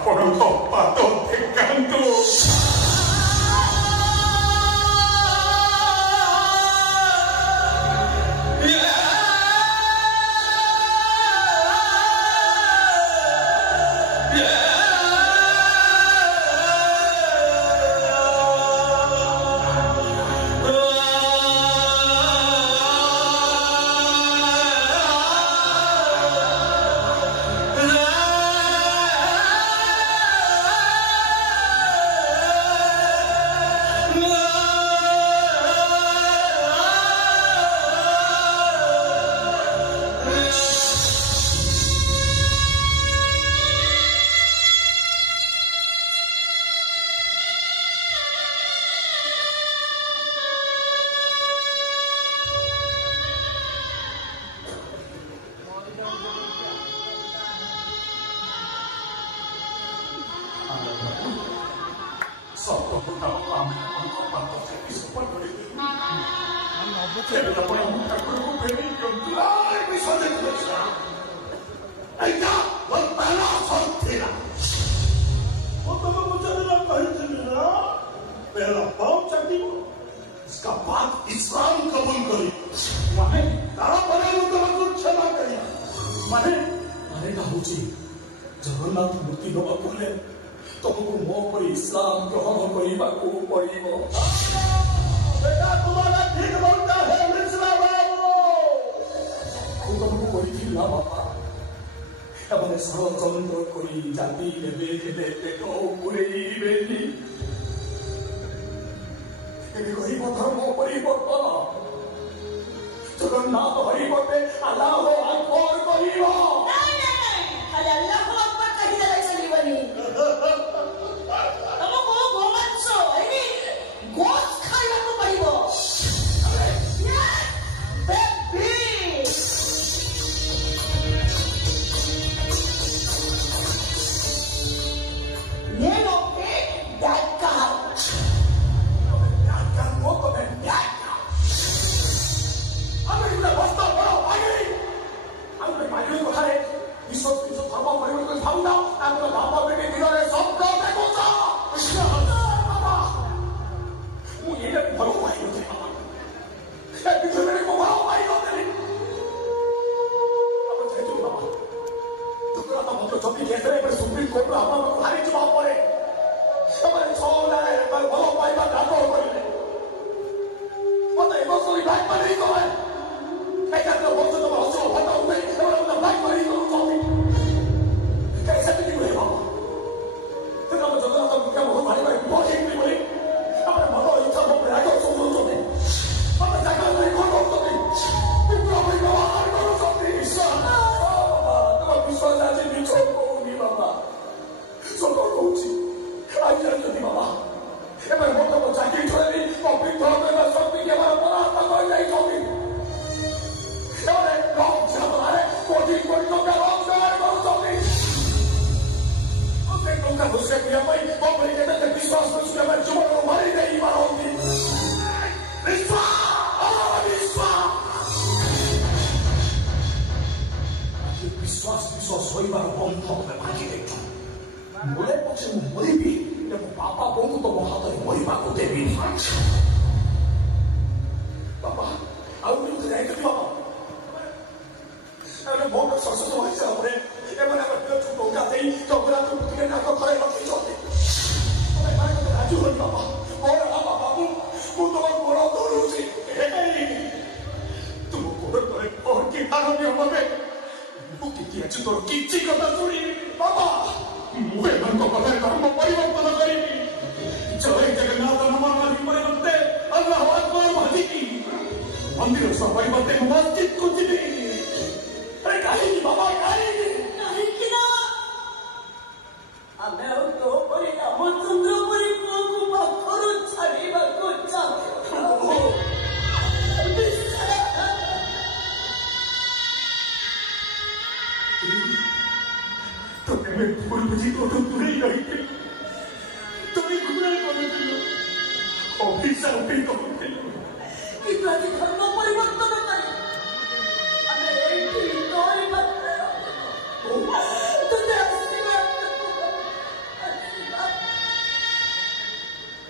ଆପଣଙ୍କ ପାଦ ଟେକାନ୍ତୁ। जगन्नाथ मूर्ति दबा बोले तुमको मो पर इस्लाम ग्रहण करने को पड़िब। बेटा तुम्हारा ठीक बोलता है मिश्रा बाबू। तुमको कहिला बाबा एबे षड़यंत्र करी जाति लेबे हेले पेट पुरेइबेनी। एबे गरीब धर्म परिवर्तन जगन्नाथ हरिपते अल्लाह अकबर करिब।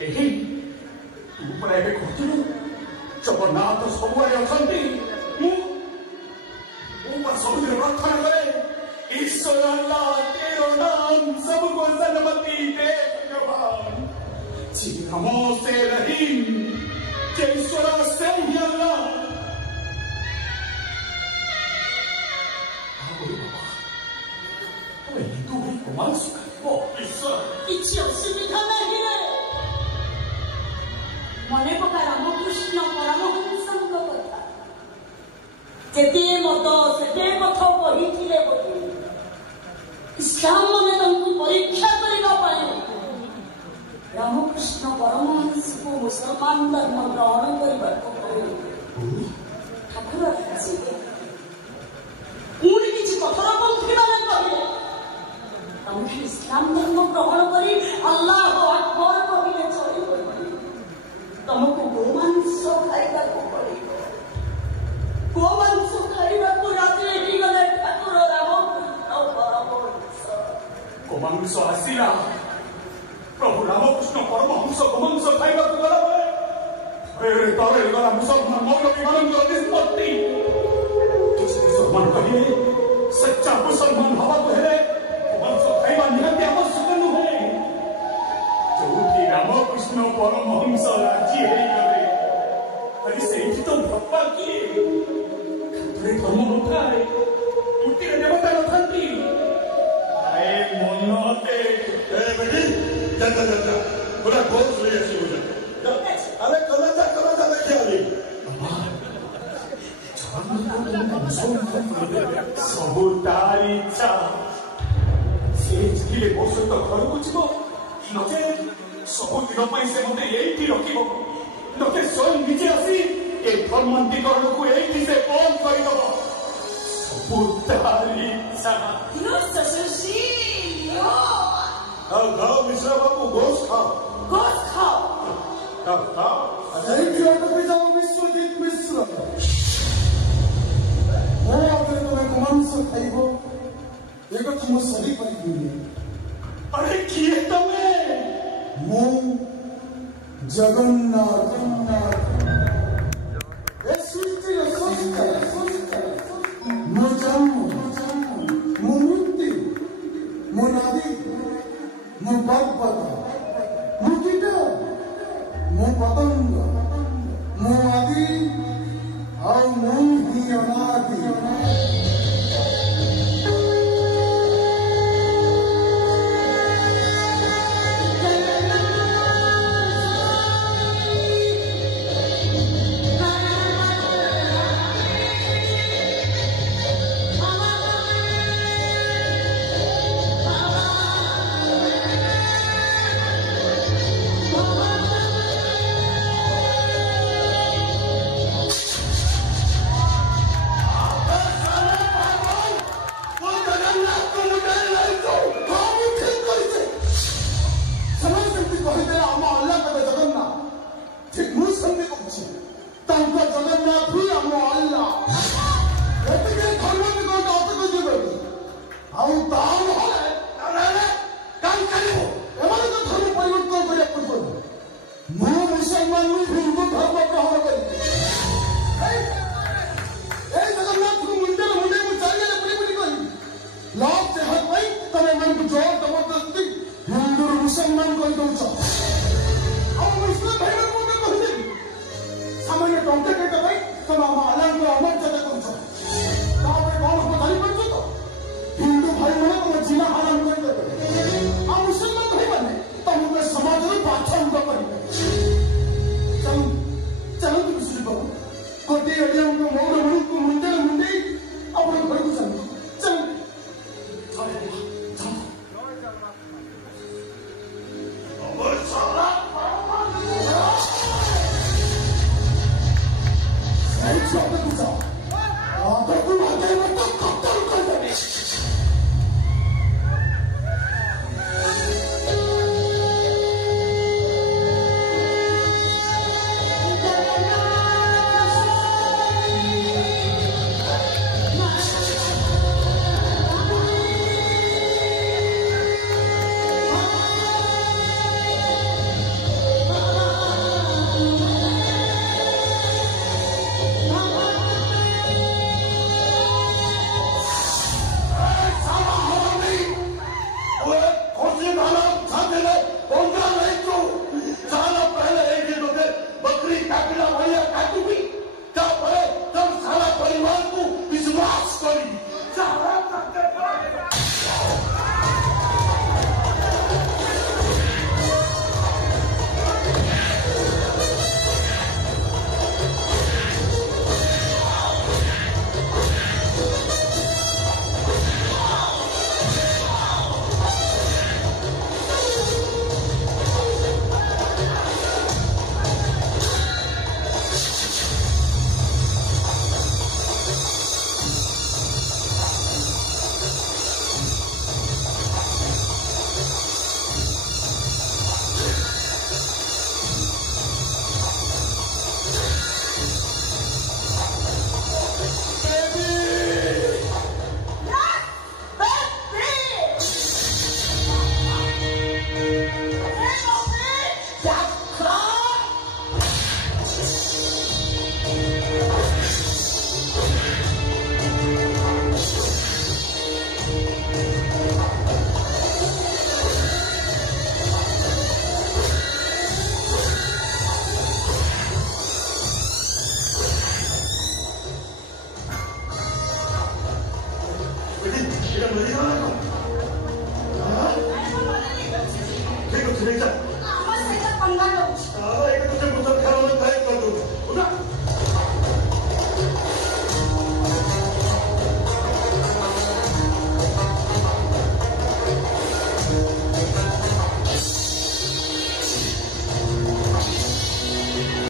ଏହି ତୁ ପରା ଏବେ କହୁଥିଲୁ ଜଗନ୍ନାଥ ସବୁଆଡ଼େ ଅଛନ୍ତି। ମୁଁ ସବୁଦିନ ପ୍ରାର୍ଥନା କରେ ईश्वर अल्लाह तेरो नाम सबको सलामती दे भगवान। जिन्हों से रहीम के ईश्वर से ही अल्लाह। हिंदू भाई कुमार सुखाइबो ईश्वर କିଛି ଅସୁବିଧା ନାହିଁ ରେ। ମନେ ପକା ରାମକୃଷ୍ଣ ପରମହଂସଙ୍କ କଥା। ଯେତେ ମତ ସେତେ ପଥ କହିଥିଲେ ବୋଲି ଇସଲାମ ମାନେ ତାଙ୍କୁ ପରୀକ୍ଷା କରିବା ପାଇଁ ରାମକୃଷ୍ଣ ପରମହଂସଙ୍କୁ ମୁସଲମାନ ଧର୍ମ ଗ୍ରହଣ କରିବାକୁ ଠାକୁର ଆସିବେ। ପୁଣି କିଛି କଠୋରପନ୍ଥୀ ମାନେ କହିଲେ ତମେ ଇସଲାମ ଧର୍ମ ଗ୍ରହଣ କରି ଆଲ୍ଲାହ ଆକବର କହିଲେ ଚଳିବ। ତମକୁ ଗୋମାଂସ ଖାଇବାକୁ ପଡ଼ିବ। ଗୋମାଂସ ଖାଇବାକୁ ରାଜି ହେଇଗଲେ ଠାକୁର ରାମକୃଷ୍ଣ ପରମହଂସ। ଗୋମାଂସ ଆସିଲା। ପ୍ରଭୁ ରାମକୃଷ୍ଣ ପରମହଂସ ଗୋମାଂସ ଖାଇବାକୁ ଗଲାବେଳେ ତଳେ ଗଲା ମୁସଲମାନ ମୌଲବୀମାନଙ୍କର ନିଷ୍ପତ୍ତି। ମୁସଲମାନ କହିଲେ ସଚ୍ଚା ମୁସଲମାନ ହବାକୁ ହେଲେ ଗୋମାଂସ ଖାଇବା ନିହାତି ଆବଶ୍ୟକ ନୁହେଁ। ଯୋଉଠି ରାମକୃଷ୍ଣ ପରମହଂସ ରାଜି ହେଇଗଲେ ଆରେ ସେଇଠି ତ ଭଗବାନ କିଏ? ଖାତରେ ଧର୍ମ ନଥାଏ, ମୂର୍ତ୍ତିରେ ଦେବତା ନଥାନ୍ତି। ଆରେ ମନତେ पूरा गोश्त ले ऐसी हो जाए। अरे कलाचा देखिए अभी ସବୁ ତାରି ଇଚ୍ଛା। ସେ ଚାହିଁଲେ ମୋ ସହିତ ଘରକୁ ଯିବ, ନଚେତ୍ ସବୁଦିନ ପାଇଁ ସେ ମତେ ଏଇଠି ରଖିବ, ନଚେତ୍ ସ୍ୱୟଂ ନିଜେ ଆସି ଏ ଧର୍ମାନ୍ତୀକରଣକୁ ଏଇଠି ସେ ବନ୍ଦ କରିଦବ। ସବୁ ତାରି ଇଚ୍ଛା। खाओ मिश्रा बाबू गोश्त खाओ। ଗୋସ୍ତ ଖାଅ। खाओ ସେଇଠି ଅଟକି ଯାଉ ବିଶ୍ୱଜିତ ମିଶ୍ର। ମୋ ଆଗରେ ତମେ ଗୋମାଂସ ଖାଇବ ଏ କଥା ମୁଁ ସହିପାରିବିନି। ଆରେ କିଏ ତମେ? ମୁଁ ଜଗନ୍ନାଥ। ଏ ସୃଷ୍ଟିର ସ୍ରଷ୍ଟା। ମୋ ଜନ୍ମ, ମୋ ମୃତ୍ୟୁ, ମୋ ନାଦି, ମୋ ପର୍ବତ, ମୋ କୀଟ, ମୋ ପତଙ୍ଗ, ମୋ ଆଦି ଆଉ ମୁଁ ହିଁ ଅନାଦି। मुसलमान कर दौच सामान्य टंका तुम आम अल्लाह अमर